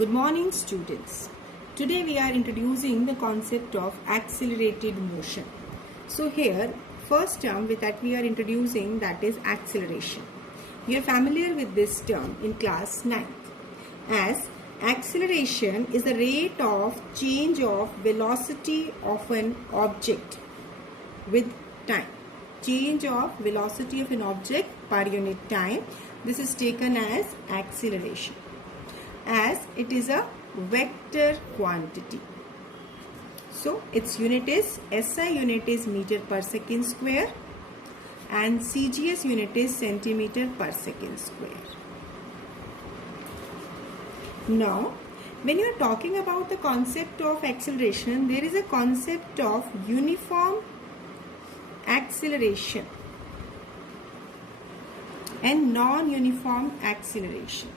Good morning, students. Today we are introducing the concept of accelerated motion. So here, first term that we are introducing, that is acceleration. You are familiar with this term in class 9th, as acceleration is the rate of change of velocity of an object with time. Change of velocity of an object per unit time. This is taken as acceleration, as it is a vector quantity. So its unit is, SI unit is meter per second square and CGS unit is centimeter per second square. Now, when you are talking about the concept of acceleration, there is a concept of uniform acceleration and non-uniform acceleration.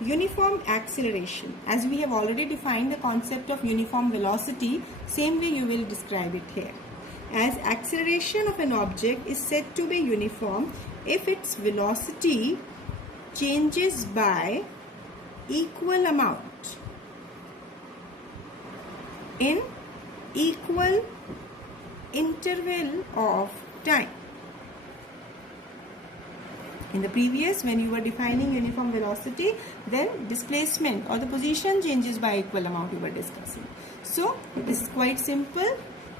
Uniform acceleration, as we have already defined the concept of uniform velocity, same way you will describe it here. As acceleration of an object is said to be uniform if its velocity changes by equal amount in equal interval of time. In the previous, when you were defining uniform velocity, then displacement or the position changes by equal amount you were discussing. So, this is quite simple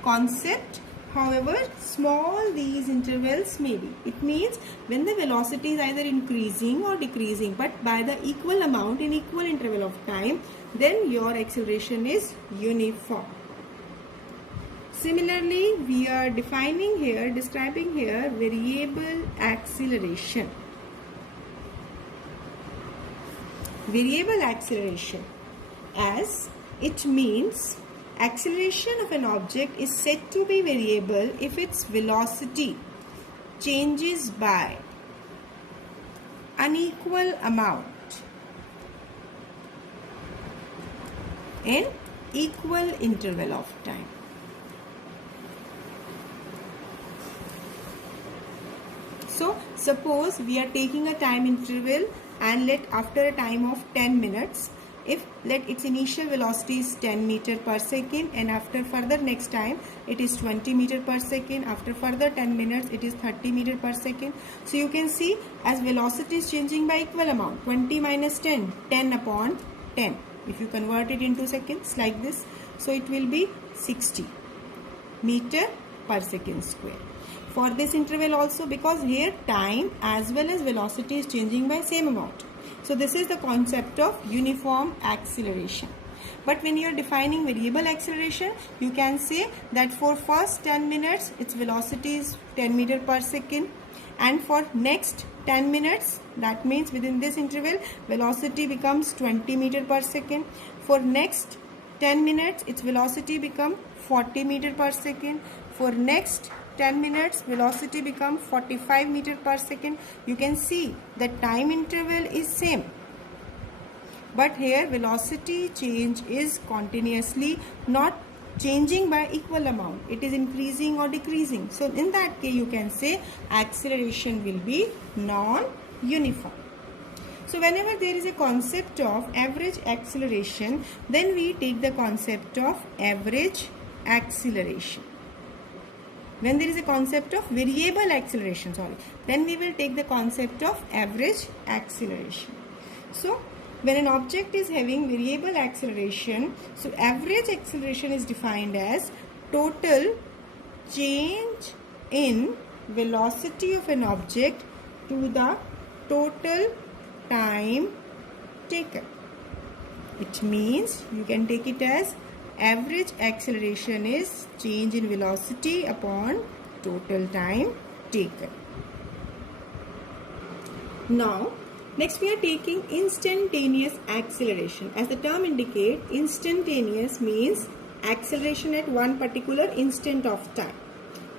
concept. However, small these intervals may be. It means when the velocity is either increasing or decreasing, but by the equal amount in equal interval of time, then your acceleration is uniform. Similarly, we are defining here, describing here variable acceleration. Variable acceleration, as it means acceleration of an object is said to be variable if its velocity changes by unequal amount in equal interval of time. So, suppose we are taking a time interval and let after a time of 10 minutes, if let its initial velocity is 10 meter per second and after further next time it is 20 meter per second, after further 10 minutes it is 30 meter per second. So, you can see as velocity is changing by equal amount, 20 minus 10, 10 upon 10. If you convert it into seconds like this, so it will be 60 meter per second square. For this interval also, because here time as well as velocity is changing by same amount. So this is the concept of uniform acceleration. But when you are defining variable acceleration, you can say that for first 10 minutes its velocity is 10 meter per second, and for next 10 minutes, that means within this interval velocity becomes 20 meter per second. For next 10 minutes its velocity become 40 meter per second. For next 10 minutes velocity become 45 meter per second. You can see the time interval is same, but here velocity change is continuously not changing by equal amount. It is increasing or decreasing. So in that case you can say acceleration will be non-uniform. So whenever there is a concept of average acceleration, then we take the concept of average acceleration. When there is a concept of variable acceleration, then we will take the concept of average acceleration. So when an object is having variable acceleration, so average acceleration is defined as total change in velocity of an object to the total time taken. It means you can take it as average acceleration is change in velocity upon total time taken. Now, next we are taking instantaneous acceleration. As the term indicates, instantaneous means acceleration at one particular instant of time.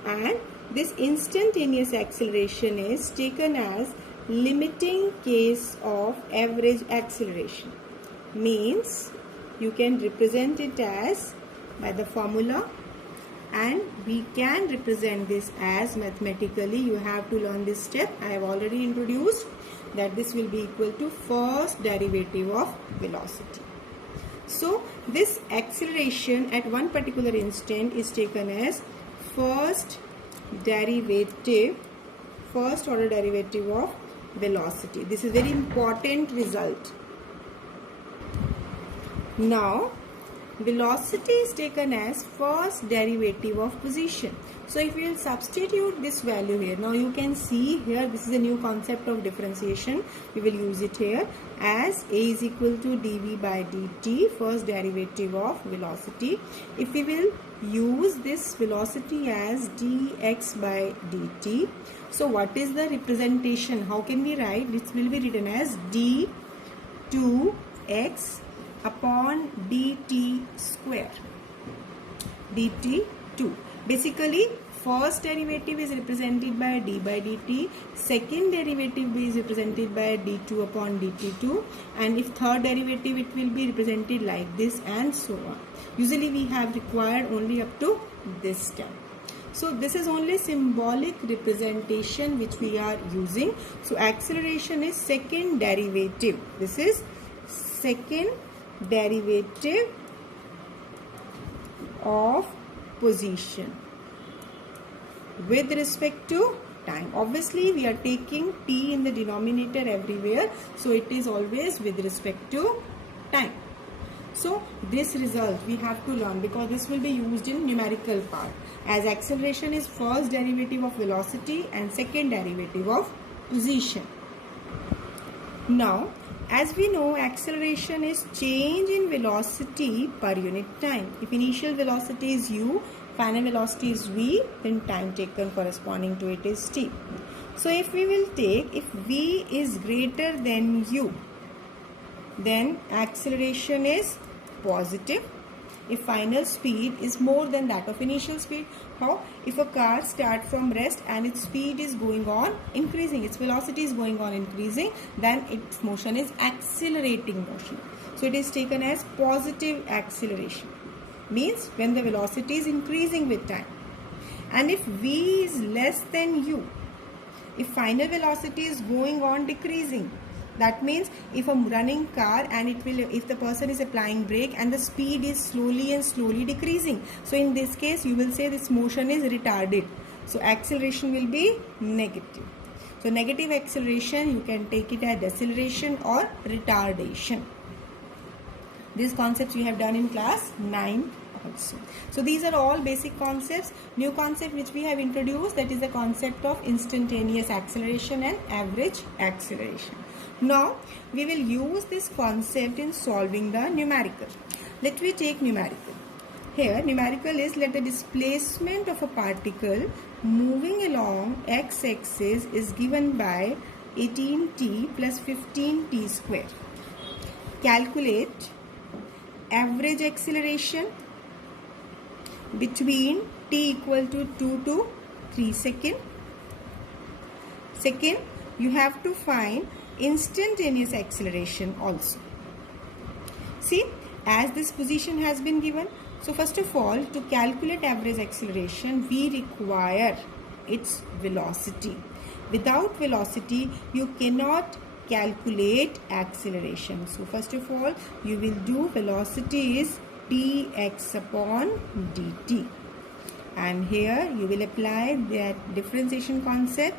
And this instantaneous acceleration is taken as limiting case of average acceleration. Means you can represent it as by the formula, and we can represent this as mathematically. You have to learn this step. I have already introduced. that this will be equal to first derivative of velocity. So this acceleration at one particular instant is taken as first order derivative of velocity. This is very important result. Now velocity is taken as first derivative of position. So if we will substitute this value here, now you can see here this is a new concept of differentiation. We will use it here as a is equal to dv by dt, first derivative of velocity. If we will use this velocity as dx by dt, so what is the representation? How can we write? This will be written as d2x upon dt square, dt2. Basically first derivative is represented by d by dt, second derivative is represented by d2 upon dt2, and if third derivative it will be represented like this, and so on. Usually we have required only up to this term. So this is only symbolic representation which we are using. So acceleration is second derivative. This is second derivative of position with respect to time. Obviously we are taking t in the denominator everywhere, so it is always with respect to time. So this result we have to learn because this will be used in numerical part, as acceleration is first derivative of velocity and second derivative of position. Now as we know, acceleration is change in velocity per unit time. If initial velocity is u, final velocity is v, then time taken corresponding to it is t. So if we will take, if v is greater than u, then acceleration is positive. If final speed is more than that of initial speed. How? If a car starts from rest and its speed is going on increasing, its velocity is going on increasing, then its motion is accelerating motion. So it is taken as positive acceleration. Means when the velocity is increasing with time. And if v is less than u, if final velocity is going on decreasing, that means if a running car and if the person is applying brake and the speed is slowly decreasing, so in this case you will say this motion is retarded. So acceleration will be negative. So negative acceleration, you can take it as deceleration or retardation. These concepts we have done in class 9 also. So these are all basic concepts. New concept which we have introduced, that is the concept of instantaneous acceleration and average acceleration. Now we will use this concept in solving the numerical. Let me take numerical. Here numerical is, let the displacement of a particle moving along x-axis is given by 18t plus 15t square. Calculate average acceleration between t equal to 2 to 3 seconds. Second, you have to find instantaneous acceleration also. See, as this position has been given, so first of all, to calculate average acceleration, we require its velocity. Without velocity, you cannot calculate acceleration. So first of all, you will do velocity is dx upon dt. And here you will apply that differentiation concept,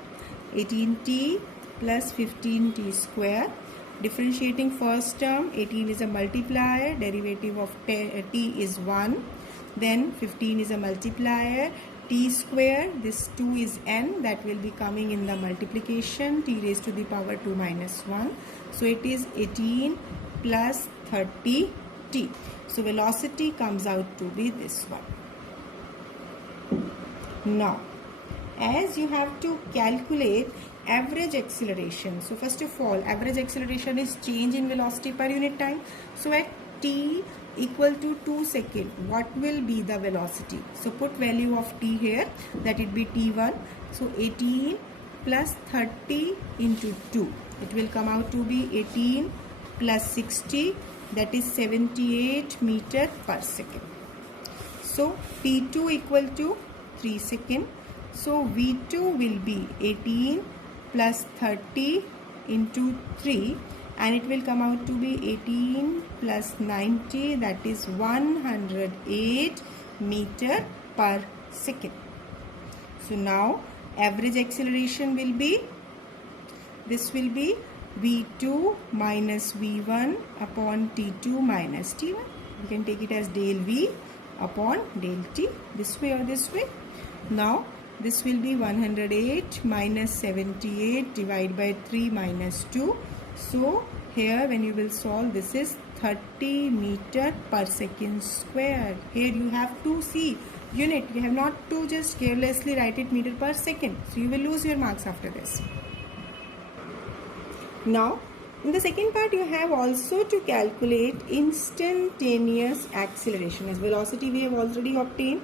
18t plus 15t square. Differentiating first term, 18 is a multiplier, derivative of t is 1. Then 15 is a multiplier, t square, this 2 is n, that will be coming in the multiplication, t raised to the power 2 minus 1. So it is 18 plus 30t. So velocity comes out to be this one. Now, as you have to calculate average acceleration. So first of all, average acceleration is change in velocity per unit time. So at t equal to 2 seconds, what will be the velocity? So put value of t here, that it be t1. So 18 plus 30 into 2. It will come out to be 18 plus 60, that is 78 meter per second. So t2 equal to 3 seconds. So v2 will be 18 plus 30 into 3, and it will come out to be 18 plus 90, that is 108 meter per second. So now average acceleration will be, this will be v2 minus v1 upon t2 minus t1. You can take it as del v upon del t, this way or this way. Now this will be 108 minus 78 divided by 3 minus 2. So here when you will solve, this is 30 meter per second square. Here you have to see unit. You have not to just carelessly write it meter per second. So you will lose your marks after this. Now in the second part, you have also to calculate instantaneous acceleration. As velocity we have already obtained.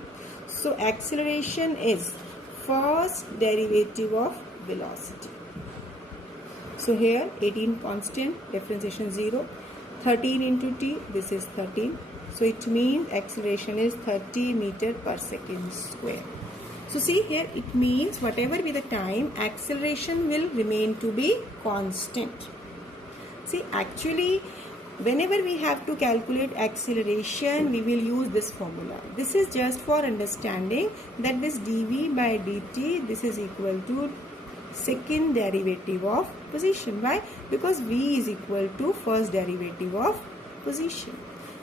So acceleration is first derivative of velocity. So here 18 constant, differentiation 0, 13 into t, this is 13. So it means acceleration is 30 meter per second square. So see here, it means whatever be the time, acceleration will remain to be constant. See, actually, whenever we have to calculate acceleration, we will use this formula. This is just for understanding that this dv by dt, this is equal to second derivative of position. Why? Because v is equal to first derivative of position.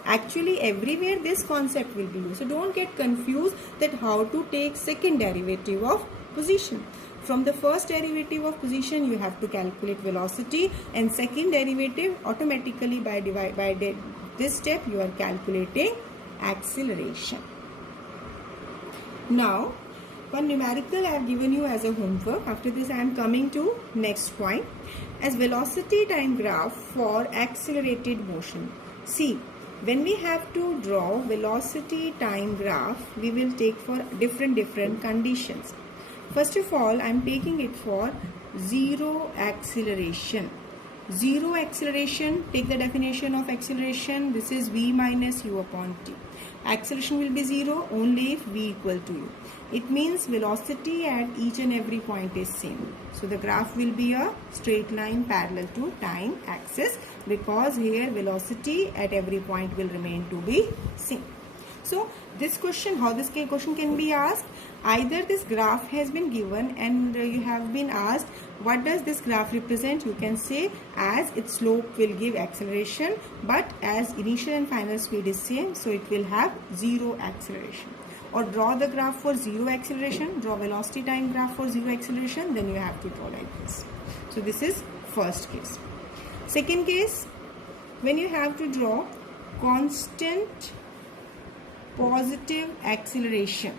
Actually, everywhere this concept will be used. So don't get confused that how to take second derivative of position. From the first derivative of position, you have to calculate velocity, and second derivative automatically by this step you are calculating acceleration. Now, one numerical I have given you as a homework. After this I am coming to next point, as velocity time graph for accelerated motion. See, when we have to draw velocity time graph, we will take for different conditions. First of all, I am taking it for zero acceleration. Zero acceleration, take the definition of acceleration. This is v minus u upon t. Acceleration will be zero only if v equal to u. It means velocity at each and every point is same. So the graph will be a straight line parallel to time axis, because here velocity at every point will remain to be same. So this question, how this question can be asked? Either this graph has been given and you have been asked what does this graph represent. You can say as its slope will give acceleration, but as initial and final speed is same, so it will have zero acceleration. Or draw the graph for zero acceleration, draw velocity time graph for zero acceleration, then you have to draw like this. So this is first case. Second case, when you have to draw constant positive acceleration,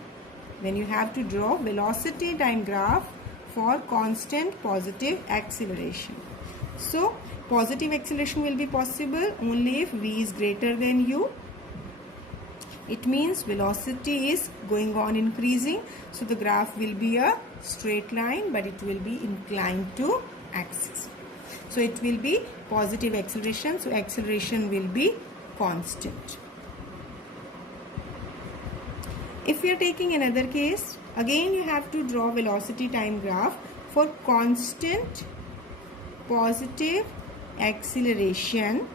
when you have to draw velocity time graph for constant positive acceleration. So positive acceleration will be possible only if v is greater than u. It means velocity is going on increasing, so the graph will be a straight line, but it will be inclined to axis. So it will be positive acceleration, so acceleration will be constant. If we are taking another case, again you have to draw velocity time graph for constant positive acceleration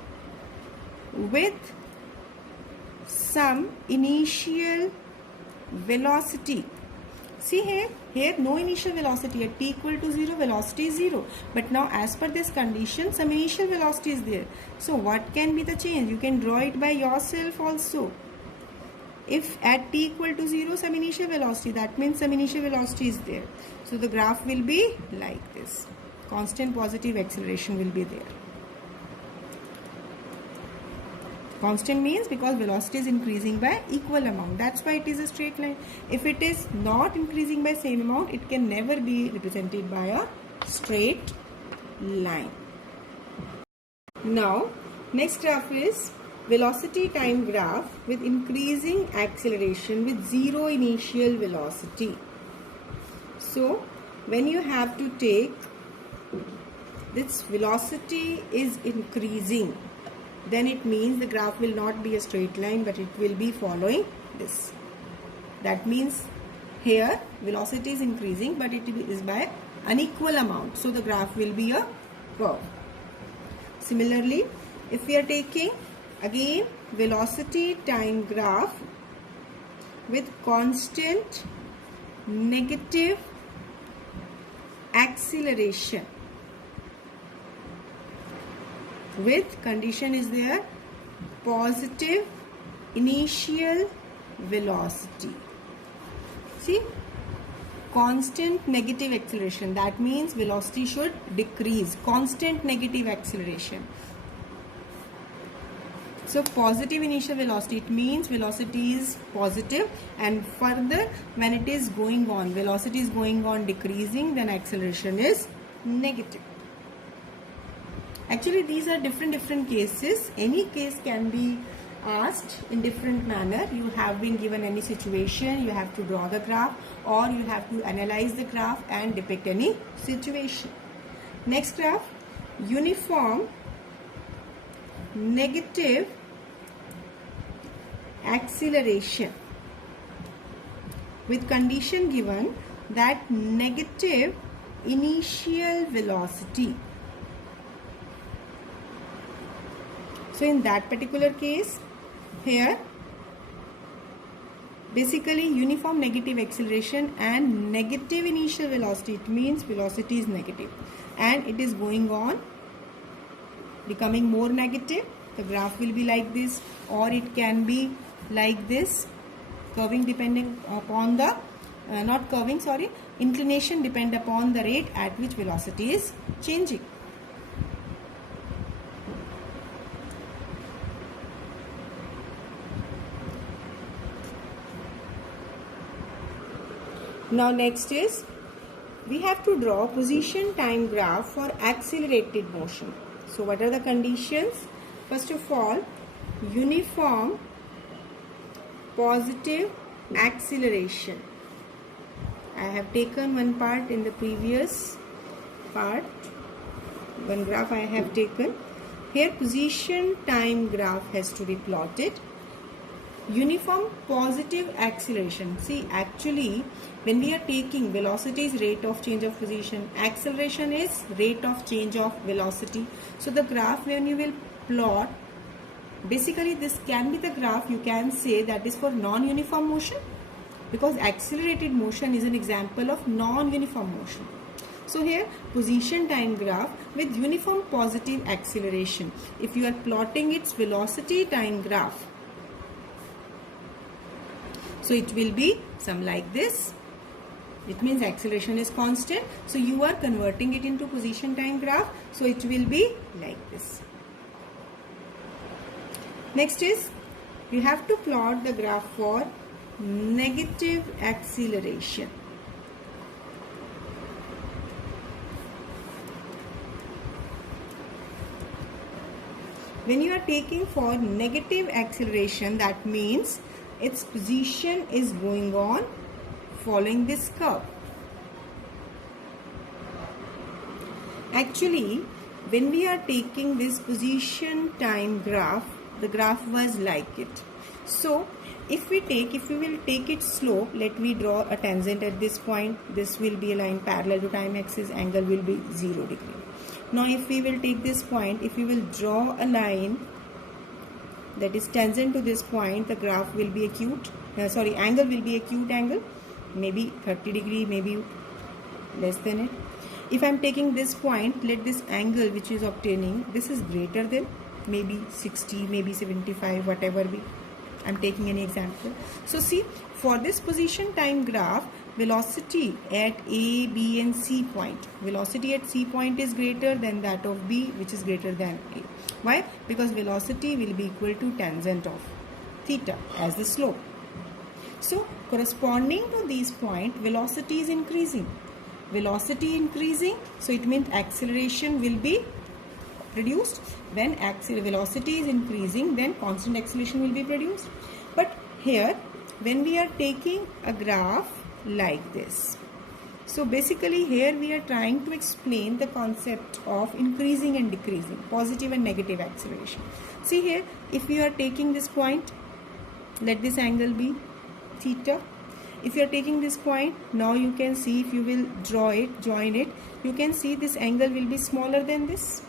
with some initial velocity. See here no initial velocity. At t equal to 0, velocity is 0. But now as per this condition, some initial velocity is there. So what can be the change? You can draw it by yourself also. If at t equal to 0, some initial velocity, that means some initial velocity is there. So the graph will be like this. Constant positive acceleration will be there. Constant means because velocity is increasing by equal amount. That's why it is a straight line. If it is not increasing by same amount, it can never be represented by a straight line. Now, next graph is velocity time graph with increasing acceleration with zero initial velocity. So, when you have to take this velocity is increasing, then it means the graph will not be a straight line, but it will be following this. That means here velocity is increasing, but it is by unequal amount. So the graph will be a curve. Similarly, if we are taking again velocity time graph with constant negative acceleration, with condition is there positive initial velocity. See, constant negative acceleration, that means velocity should decrease. Constant negative acceleration. So positive initial velocity, it means velocity is positive, and further when it is going on, velocity is going on decreasing, then acceleration is negative. Actually these are different cases. Any case can be asked in different manner. You have been given any situation, you have to draw the graph, or you have to analyze the graph and depict any situation. Next graph, uniform negative acceleration with condition given that negative initial velocity. So in that particular case, here basically uniform negative acceleration and negative initial velocity, it means velocity is negative and it is going on becoming more negative. The graph will be like this, or it can be like this, curving depending upon the inclination depend upon the rate at which velocity is changing. Now next is, we have to draw position time graph for accelerated motion. So what are the conditions? First of all, uniform positive acceleration. I have taken one part in the previous part, one graph I have taken. Here position time graph has to be plotted. Uniform positive acceleration. See, actually when we are taking velocity is rate of change of position, acceleration is rate of change of velocity. So the graph when you will plot, basically this can be the graph you can say that is for non-uniform motion, because accelerated motion is an example of non-uniform motion. So here position time graph with uniform positive acceleration. If you are plotting its velocity time graph, so it will be some like this. It means acceleration is constant. So you are converting it into position time graph. So it will be like this. Next is, you have to plot the graph for negative acceleration. When you are taking for negative acceleration, that means its position is going on following this curve. Actually, when we are taking this position time graph, the graph was like it. So if we will take its slope, let me draw a tangent at this point. This will be a line parallel to time axis, angle will be 0 degree. Now if we will take this point, if we will draw a line that is tangent to this point, the graph will be acute, angle will be acute angle, maybe 30 degree, maybe less than it. If I am taking this point, let this angle which is obtaining, this is greater than maybe 60, maybe 75, whatever be. I am taking any example. So see, for this position time graph, velocity at A, B and C point, velocity at C point is greater than that of B, which is greater than A. Why? Because velocity will be equal to tangent of theta as the slope. So corresponding to these points, velocity is increasing. Velocity increasing, so it means acceleration will be produced. When velocity is increasing, then constant acceleration will be produced. But here, when we are taking a graph like this, so basically here we are trying to explain the concept of increasing and decreasing, positive and negative acceleration. See here, if we are taking this point, let this angle be theta, if you are taking this point, now you can see, if you will draw it, join it, you can see this angle will be smaller than this.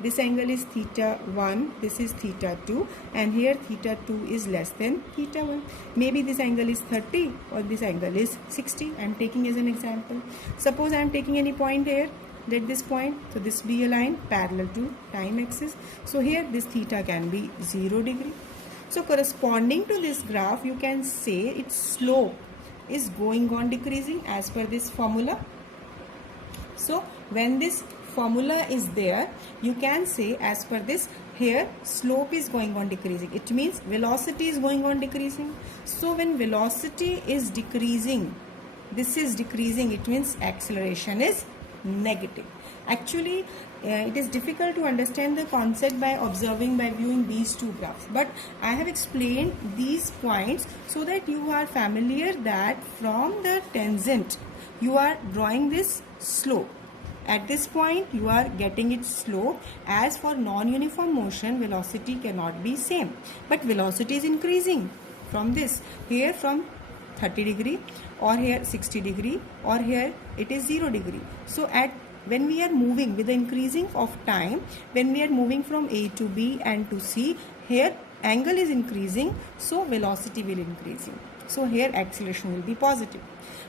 This angle is theta 1, this is theta 2, and here theta 2 is less than theta 1. Maybe this angle is 30 or this angle is 60. I am taking as an example. Suppose I am taking any point here, let this point, so this be a line parallel to time axis. So here this theta can be 0 degree. So corresponding to this graph, you can say its slope is going on decreasing as per this formula. So when this formula is there, you can say as per this, here slope is going on decreasing. It means velocity is going on decreasing. So when velocity is decreasing, this is decreasing, it means acceleration is negative. Actually, it is difficult to understand the concept by observing, by viewing these two graphs, but I have explained these points so that you are familiar that from the tangent you are drawing this slope. At this point you are getting its slope. As for non-uniform motion, velocity cannot be same, but velocity is increasing from this, here from 30 degree, or here 60 degree, or here it is 0 degree. So when we are moving with the increasing of time, when we are moving from A to B and to C, here angle is increasing, so velocity will increasing. So here acceleration will be positive.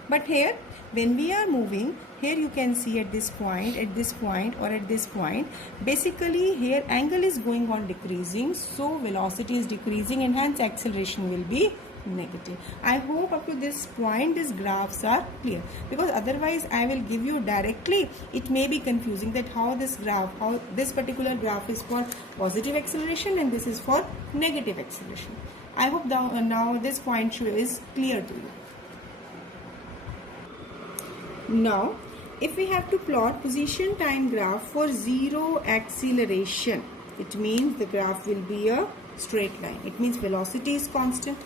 But here when we are moving, here you can see at this point, or at this point, basically here angle is going on decreasing, so velocity is decreasing and hence acceleration will be negative. I hope up to this point these graphs are clear, because otherwise I will give you directly, it may be confusing that how this particular graph is for positive acceleration and this is for negative acceleration. I hope now this point is clear to you. Now if we have to plot position time graph for zero acceleration, it means the graph will be a straight line. It means velocity is constant.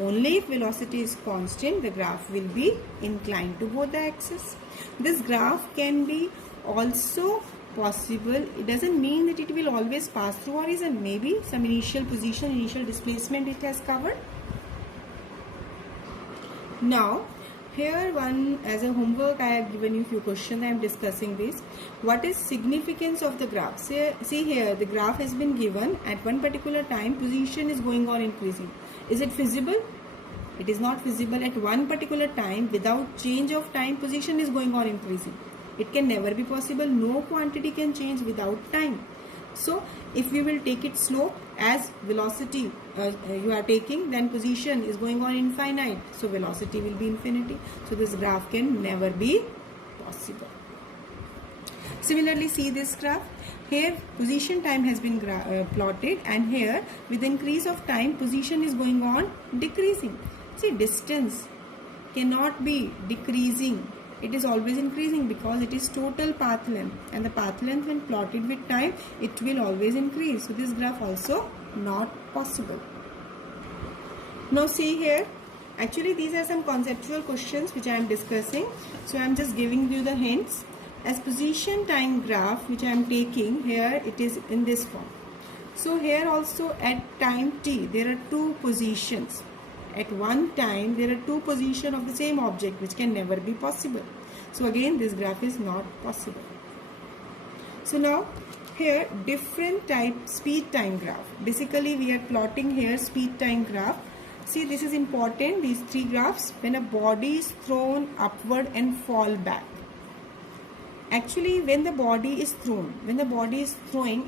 Only if velocity is constant, the graph will be inclined to both the axes. This graph can be also possible. It doesn't mean that it will always pass through horizon. Maybe some initial position, initial displacement it has covered. Now here as a homework I have given you few questions. I am discussing this. What is significance of the graph? See here, the graph has been given at one particular time, position is going on increasing. Is it feasible? It is not feasible. At one particular time, without change of time, position is going on increasing. It can never be possible. No quantity can change without time. So if we will take its slope as velocity you are taking, then position is going on infinite, so velocity will be infinity. So this graph can never be possible. Similarly, see this graph. Here position time has been plotted, and here with increase of time position is going on decreasing. See, distance cannot be decreasing. It is always increasing because it is total path length, and the path length when plotted with time, it will always increase. So this graph also not possible. Now see here, actually these are some conceptual questions which I am discussing. So I am just giving you the hints. As position time graph which I am taking here, it is in this form. So here also at time t there are two positions. At one time there are two positions of the same object, which can never be possible. So again this graph is not possible. So now here different type speed time graph. Basically we are plotting here speed time graph. See, this is important, these three graphs. When a body is thrown upward and fall back. Actually when the body is thrown,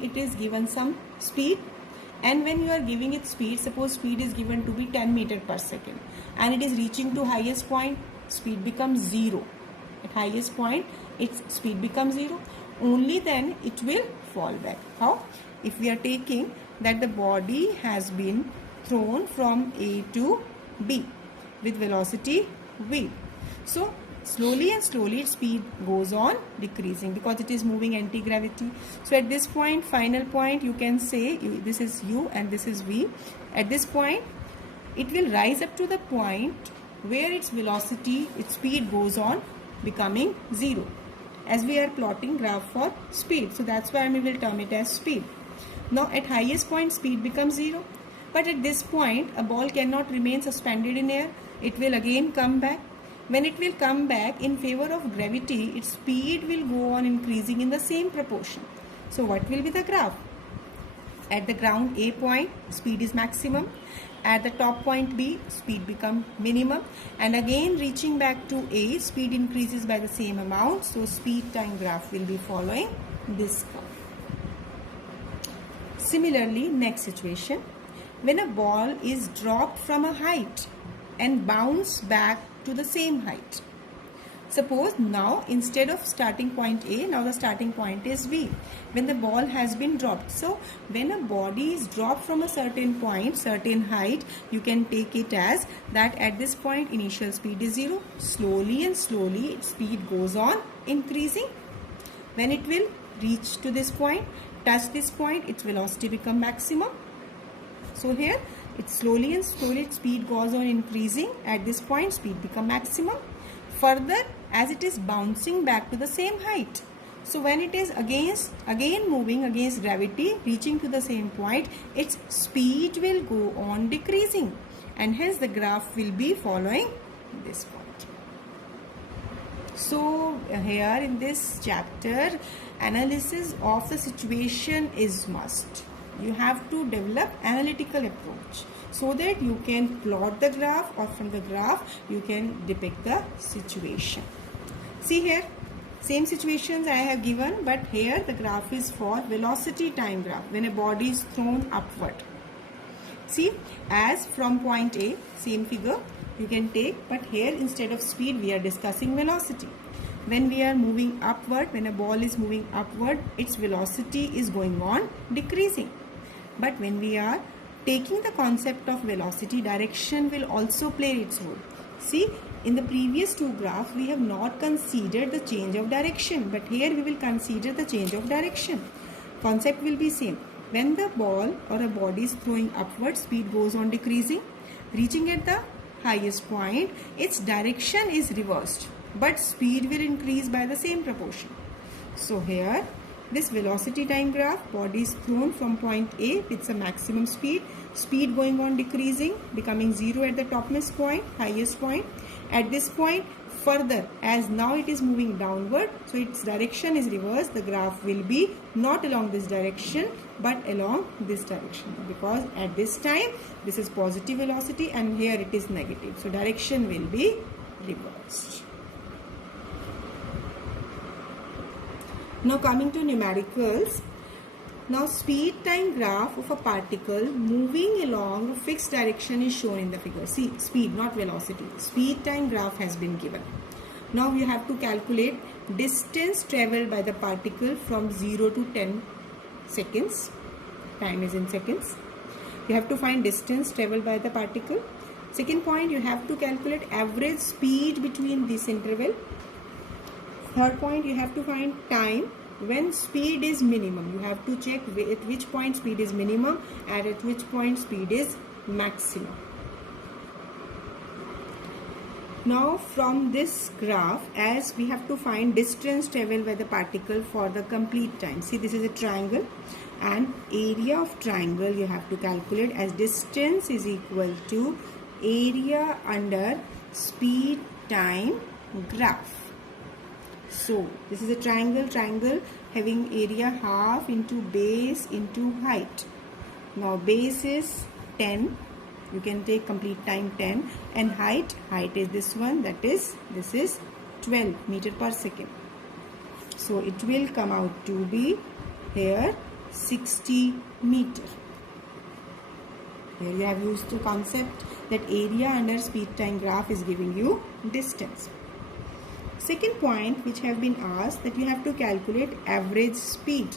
it is given some speed. And when you are giving it speed, suppose speed is given to be 10 meters per second, and it is reaching to highest point, speed becomes 0. At highest point, its speed becomes 0. Only then it will fall back. How? If we are taking that the body has been thrown from A to B with velocity v. So slowly and slowly its speed goes on decreasing because it is moving anti-gravity. So at this point, final point, you can say this is u and this is v. At this point it will rise up to the point where its velocity, its speed goes on becoming 0, as we are plotting graph for speed. So that's why we will term it as speed. Now at highest point speed becomes 0, but at this point a ball cannot remain suspended in air. it will again come back. When it will come back, in favor of gravity, its speed will go on increasing in the same proportion. So what will be the graph? At the ground A point, speed is maximum. At the top point B, speed becomes minimum. And again reaching back to A, speed increases by the same amount. So speed time graph will be following this curve. Similarly, next situation. When a ball is dropped from a height and bounced back to the same height. Suppose now instead of starting point A, now the starting point is B. When the ball has been dropped. So when a body is dropped from a certain point, certain height, you can take it as that at this point initial speed is 0. Slowly and slowly its speed goes on increasing. When it will reach to this point, touch this point, its velocity become maximum. So here it's slowly and slowly its speed goes on increasing. At this point speed become maximum. Further, as it is bouncing back to the same height. So when it is again moving against gravity, reaching to the same point, its speed will go on decreasing, and hence the graph will be following this point. So here in this chapter, analysis of the situation is must. You have to develop analytical approach so that you can plot the graph, or from the graph you can depict the situation. See here, same situations I have given, but here the graph is for velocity time graph when a body is thrown upward. See, as from point A, same figure you can take, but here instead of speed we are discussing velocity. When we are moving upward, when a ball is moving upward, its velocity is going on decreasing. But when we are taking the concept of velocity, direction will also play its role. See, in the previous two graphs, we have not considered the change of direction, but here we will consider the change of direction. Concept will be same. When the ball or a body is throwing upward, speed goes on decreasing. Reaching at the highest point, its direction is reversed, but speed will increase by the same proportion. So here, this velocity time graph, body is thrown from point A with some maximum speed, speed going on decreasing, becoming 0 at the topmost point, highest point. At this point, further, as now it is moving downward, so its direction is reversed. The graph will be not along this direction, but along this direction, because at this time, this is positive velocity and here it is negative. So direction will be reversed. Now coming to numericals. Now speed time graph of a particle moving along a fixed direction is shown in the figure. See, speed, not velocity. Speed time graph has been given. Now we have to calculate distance traveled by the particle from 0 to 10 seconds. Time is in seconds. You have to find distance traveled by the particle. Second point, you have to calculate average speed between this interval. Third point, you have to find time when speed is minimum. You have to check at which point speed is minimum and at which point speed is maximum. Now from this graph, as we have to find distance traveled by the particle for the complete time. See, this is a triangle and area of triangle you have to calculate as distance is equal to area under speed time graph. So this is a triangle having area half into base into height. Now base is 10, you can take complete time 10, and height is this one, that is, this is 12 meter per second. So it will come out to be here 60 meter. Here you have used the concept that area under speed time graph is giving you distance. Second point which have been asked, that you have to calculate average speed.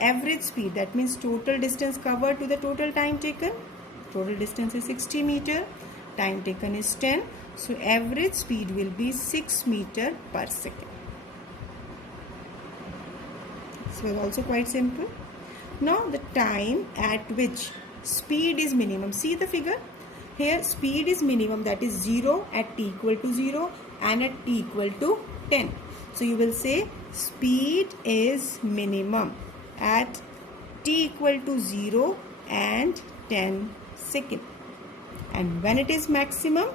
Average speed, that means total distance covered to the total time taken. Total distance is 60 meter, time taken is 10. So average speed will be 6 meter per second. This was also quite simple. Now the time at which speed is minimum. See the figure. Here speed is minimum, that is 0 at t equal to 0 and at t equal to 10. So you will say speed is minimum at t equal to 0 and 10 seconds. And when it is maximum,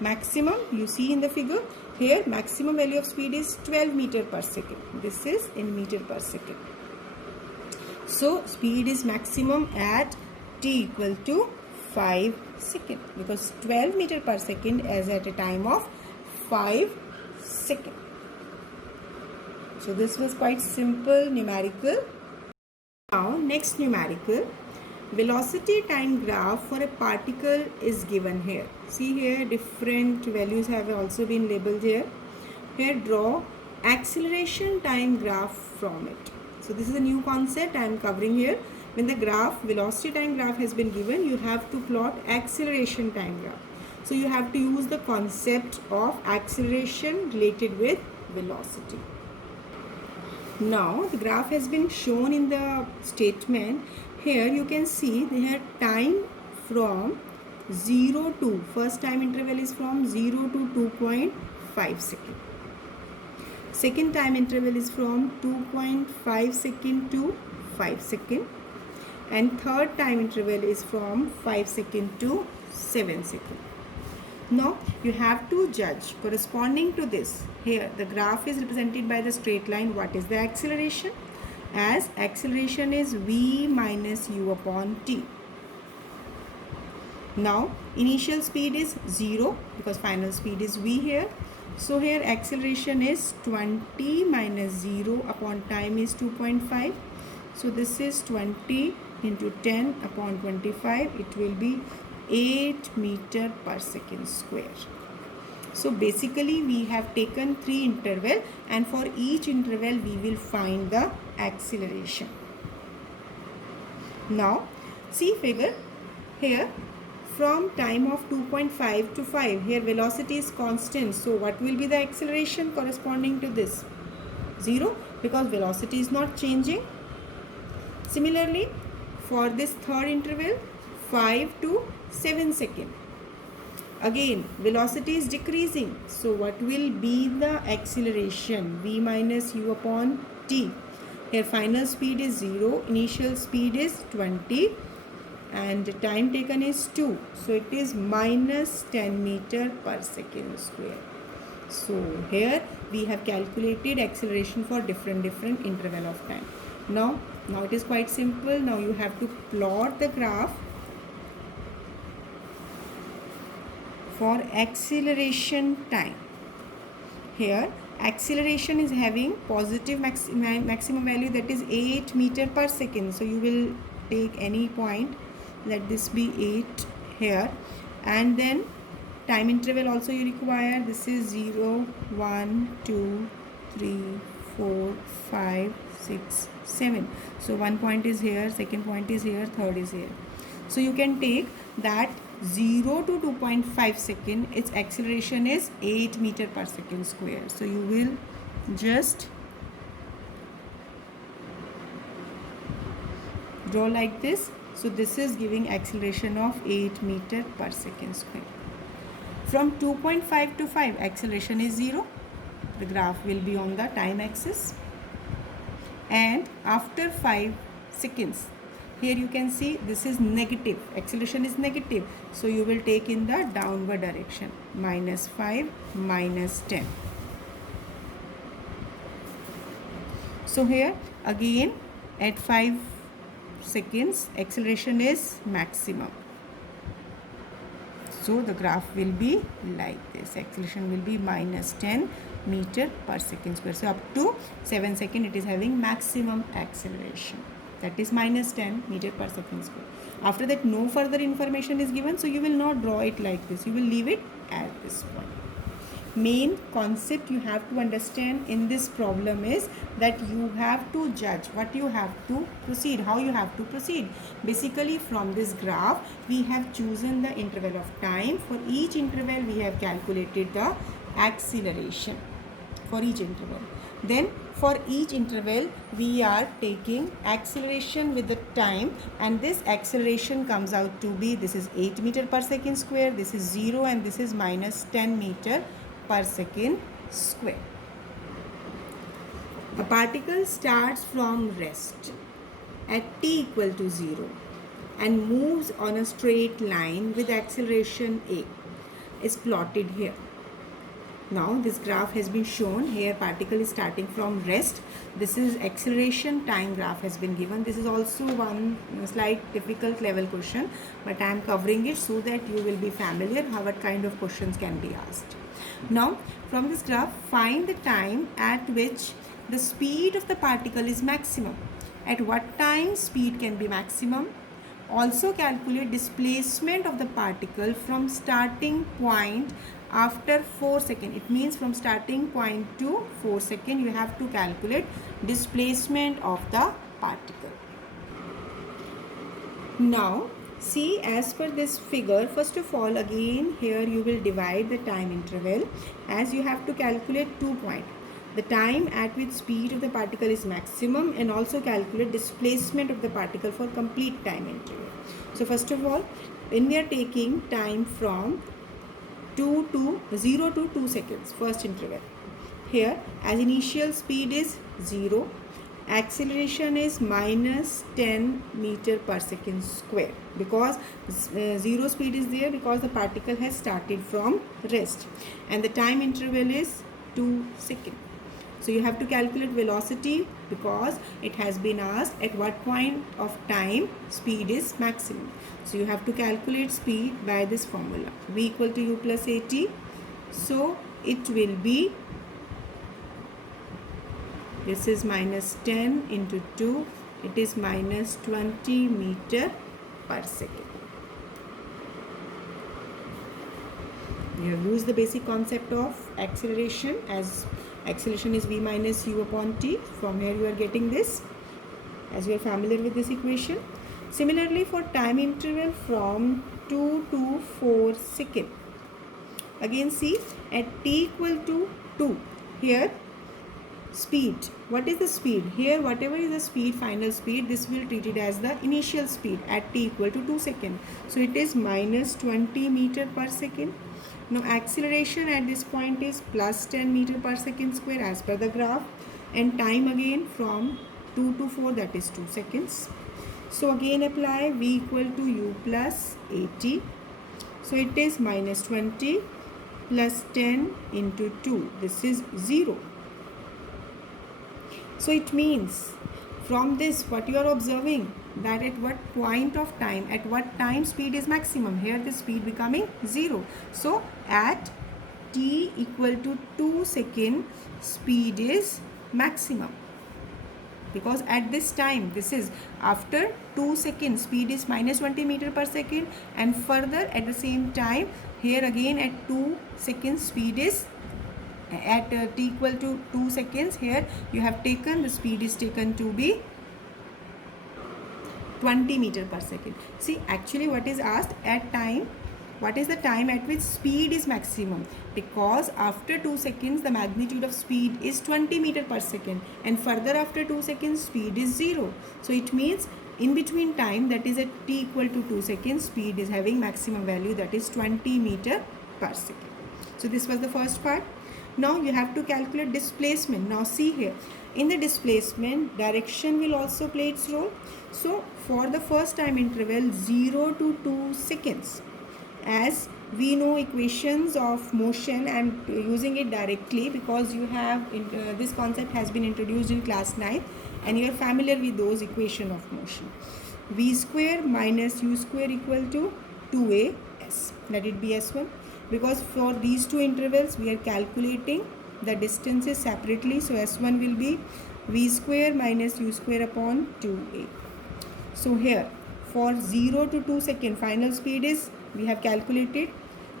maximum, you see in the figure here, maximum value of speed is 12 meter per second. This is in meter per second. So speed is maximum at t equal to 5 seconds, because 12 meter per second is at a time of 5 seconds. So this was quite simple numerical. Now next numerical, velocity time graph for a particle is given here. See here, different values have also been labeled here. Here draw acceleration time graph from it. So this is a new concept I am covering here. When the graph, velocity time graph has been given, you have to plot acceleration time graph. So you have to use the concept of acceleration related with velocity. Now the graph has been shown in the statement. Here you can see here time from 0 to, first time interval is from 0 to 2.5 second. Second time interval is from 2.5 second to 5 second. And third time interval is from 5 second to 7 second. Now you have to judge corresponding to this. Here the graph is represented by the straight line. What is the acceleration? As acceleration is v minus u upon t. Now initial speed is 0 because final speed is v here. So here acceleration is 20 minus 0 upon time is 2.5. So this is 20 into 10 upon 25. It will be 8 meter per second square. So basically we have taken 3 interval, and for each interval we will find the acceleration. Now see figure here, from time of 2.5 to 5, here velocity is constant. So what will be the acceleration corresponding to this? 0, because velocity is not changing. Similarly for this third interval, 5 to 7 seconds. Again velocity is decreasing. So what will be the acceleration? V minus u upon t. Here final speed is 0, initial speed is 20, and time taken is 2. So it is minus 10 meter per second square. So here we have calculated acceleration for different interval of time. Now it is quite simple. Now you have to plot the graph for acceleration time. Here acceleration is having positive maximum value, that is 8 meter per second. So you will take any point, let this be 8 here, and then time interval also you require. This is 0, 1, 2, 3, 4, 5, 6, 7. So one point is here, second point is here, third is here. So you can take that 0 to 2.5 second, its acceleration is 8 meter per second square. So you will just draw like this. So this is giving acceleration of 8 meter per second square. From 2.5 to 5, acceleration is 0. The graph will be on the time axis. And after 5 seconds, here you can see this is negative, acceleration is negative. So you will take in the downward direction, minus 5, minus 10. So here again at 5 seconds, acceleration is maximum. So the graph will be like this. Acceleration will be minus 10 meter per second square. So up to 7 seconds it is having maximum acceleration. That is minus 10 meter per second square. After that no further information is given. So you will not draw it like this. You will leave it at this point. Main concept you have to understand in this problem is that you have to judge what you have to proceed, how you have to proceed. Basically from this graph we have chosen the interval of time. For each interval we have calculated the acceleration for each interval. Then for each interval we are taking acceleration with the time, and this acceleration comes out to be, this is 8 meter per second square, this is 0, and this is minus 10 meter per second square. A particle starts from rest at t equal to 0 and moves on a straight line with acceleration a. is plotted here. Now this graph has been shown. Here particle is starting from rest. This is acceleration time graph has been given. This is also one slight difficult level question, but I am covering it so that you will be familiar how what kind of questions can be asked. Now from this graph, find the time at which the speed of the particle is maximum. At what time speed can be maximum? Also calculate displacement of the particle from starting point after 4 seconds. It means from starting point to 4 seconds you have to calculate displacement of the particle. Now see, as per this figure, first of all again here you will divide the time interval, as you have to calculate 2 points. The time at which speed of the particle is maximum, and also calculate displacement of the particle for complete time interval. So first of all, when we are taking time from 0 to 2 seconds, first interval, here as initial speed is 0, acceleration is minus 10 meter per second square, because 0 speed is there because the particle has started from rest, and the time interval is 2 seconds. So you have to calculate velocity, because it has been asked at what point of time speed is maximum. So you have to calculate speed by this formula, v equal to u plus at. So it will be, this is minus 10 into 2, it is minus 20 meter per second. You have used the basic concept of acceleration, as acceleration is v minus u upon t. From here you are getting this, as you are familiar with this equation. Similarly for time interval from 2 to 4 seconds. Again see, at t equal to 2, here speed, what is the speed? Here whatever is the speed, final speed, this will treat it as the initial speed at t equal to 2 seconds. So it is minus 20 meter per second. Now acceleration at this point is plus 10 meter per second square as per the graph, and time again from 2 to 4, that is 2 seconds. So again apply v equal to u plus at. So it is minus 20 plus 10 into 2, this is 0. So it means from this what you are observing, that at what point of time, at what time speed is maximum. Here the speed becoming 0. So at t equal to 2 seconds speed is maximum, because at this time, this is after 2 seconds speed is minus 20 meter per second, and further at the same time here again at 2 seconds speed is at t equal to 2 seconds, here you have taken, the speed is taken to be 20 meter per second. See, actually what is asked at time, what is the time at which speed is maximum, because after 2 seconds the magnitude of speed is 20 meter per second, and further after 2 seconds speed is 0. So it means in between time, that is at t equal to 2 seconds, speed is having maximum value, that is 20 meter per second. So this was the first part. Now you have to calculate displacement. Now see here, in the displacement, direction will also play its role. So for the first time interval 0 to 2 seconds, as we know equations of motion, I am using it directly because you have this concept has been introduced in class 9 and you are familiar with those equation of motion. V square minus u square equal to 2as, let it be s1, because for these two intervals we are calculating the distances separately. So s1 will be v square minus u square upon 2a. So here for 0 to 2 second final speed is, we have calculated,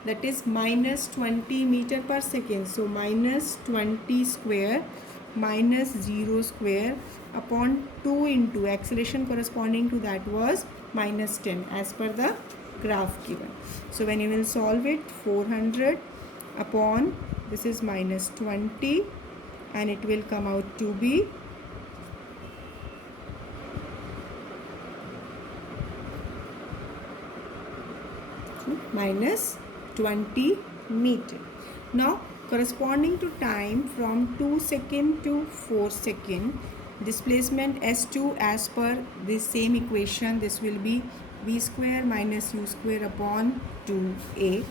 that is minus 20 meter per second. So minus 20 square minus 0 square upon 2 into acceleration corresponding to that was minus 10 as per the graph given. So when you will solve it, 400 upon this is minus 20 and it will come out to be minus 20 meter. Now corresponding to time from 2 second to 4 second, displacement s2 as per this same equation, this will be v square minus u square upon 2a.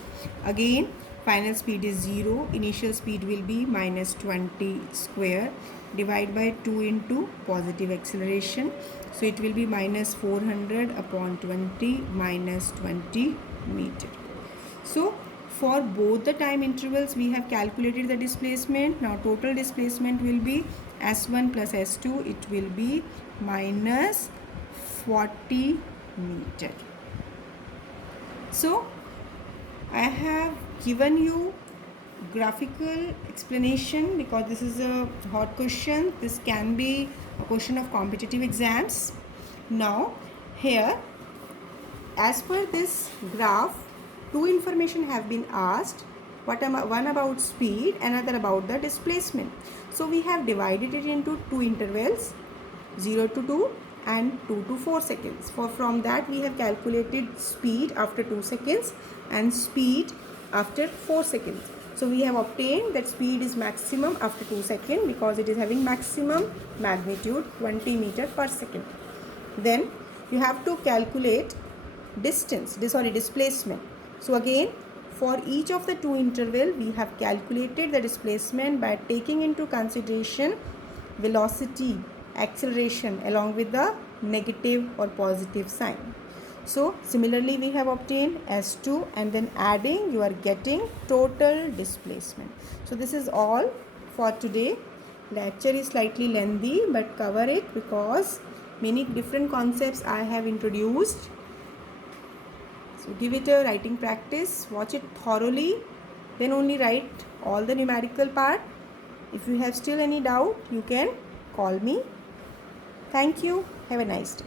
Again, final speed is 0. Initial speed will be minus 20 square. Divide by 2 into positive acceleration. So it will be minus 400 upon 20 minus 20 meter. So for both the time intervals we have calculated the displacement. Now total displacement will be s1 plus s2. It will be minus 40 meter. So I have given you graphical explanation because this is a hot question. This can be a question of competitive exams. Now here, as per this graph, two information have been asked. One about speed, another about the displacement. So we have divided it into two intervals, 0 to 2 and 2 to 4 seconds. From that we have calculated speed after 2 seconds and speed after 4 seconds. So we have obtained that speed is maximum after 2 seconds because it is having maximum magnitude 20 meter per second. Then you have to calculate displacement. So again, for each of the two interval we have calculated the displacement by taking into consideration velocity, acceleration along with the negative or positive sign. So similarly we have obtained S2 and then adding you are getting total displacement. So this is all for today. Lecture is slightly lengthy but cover it because many different concepts I have introduced. So give it a writing practice, watch it thoroughly, then only write all the numerical part. If you have still any doubt, you can call me. Thank you. Have a nice day.